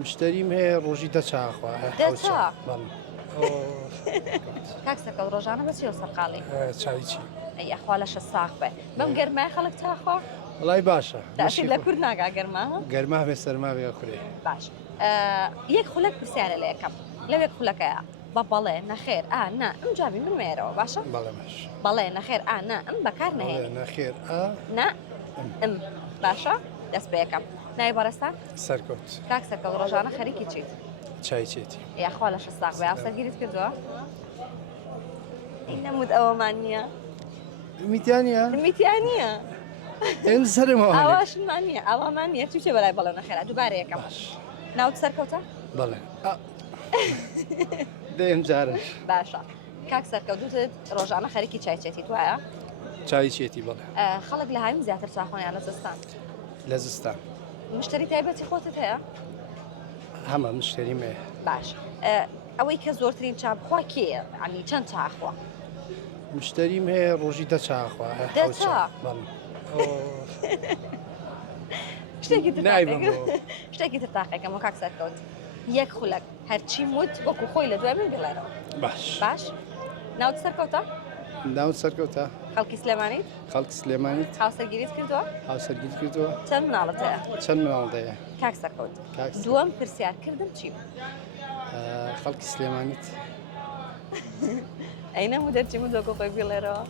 مشتریم هەیە ڕۆژی دەچاخوا دەچا؟ کاک سەرکەوت ڕۆژانە بەچی و سەرقاڵی چاویچی ئەخوا لەشە ساغ بێ بەم گەرمای خەڵک چاخوا وڵای باشە داسی لە کورد ناگا گەرما گەرما بێ سەرما بێ خورێ باش یەک خولەک پرسیارە لە یەکەم لەوێک خولەکەیە بە بەڵێ نەخێر نا ئەم جابی من مێرەوە باشە بەڵێ باش بەڵێ نەخێر نا ئەم بەکار نهێنێ نەخێر نا ئەم باشە دەست بە یەکەم ناوی بەڕێستان سەرکەوت کاک سەرکەوت ڕۆژانە خەریکی چیت چای چێتی یاخوا لەشە ساغ بێ ئافسەرگیریت کردووە ئەی نەموت ئەوەمان نییە میتیانە میتیان نییە ئێن سەرمەوە ئاواشمان نییە ئاوامان نییە تووشێ بەلای بەڵێ نەخێرا دووبارە یەکەم ناوت سەرکەوتە بەڵێ دێم جارش باشە کاک سەرکەوتوتت ڕۆژانە خەریکی چایچێتی وایە چای چێتی بڵێ خەڵک لە هاوین زیاتر چاخۆنیان لە زستان لە زستان مشتری تایبەتی خۆتت هەیە هەمە مشتریم هەیە باش ئەوەی کە زۆرترین چاپخوا کێیە ئەنی چەند چاخوا مشتریم هەیە ڕۆژی دەچاخوا دەچا؟ شتێکی تر شتێکی تر تاقێکەمە کاک سەرکەوت یەک خولەک هەرچی موت وەکو خۆی لە دوای من بڵێرەوە باش ناوت سەرکەوتە ناو سەرکەوتە خەڵکی سلێمانیت خەڵکی سلێمانیت هاوسەرگیریت کردووە هاوسەرگیت کردووە چەند مناڵت هەیە چەند مناڵدەیە کاک سەرکەوت کاک سەرکەوت. دووەم پرسیارکردم چی خەڵکی سلێمانیت ئەی نەموو دەرچی من دۆکۆ خۆی بڵێرەوە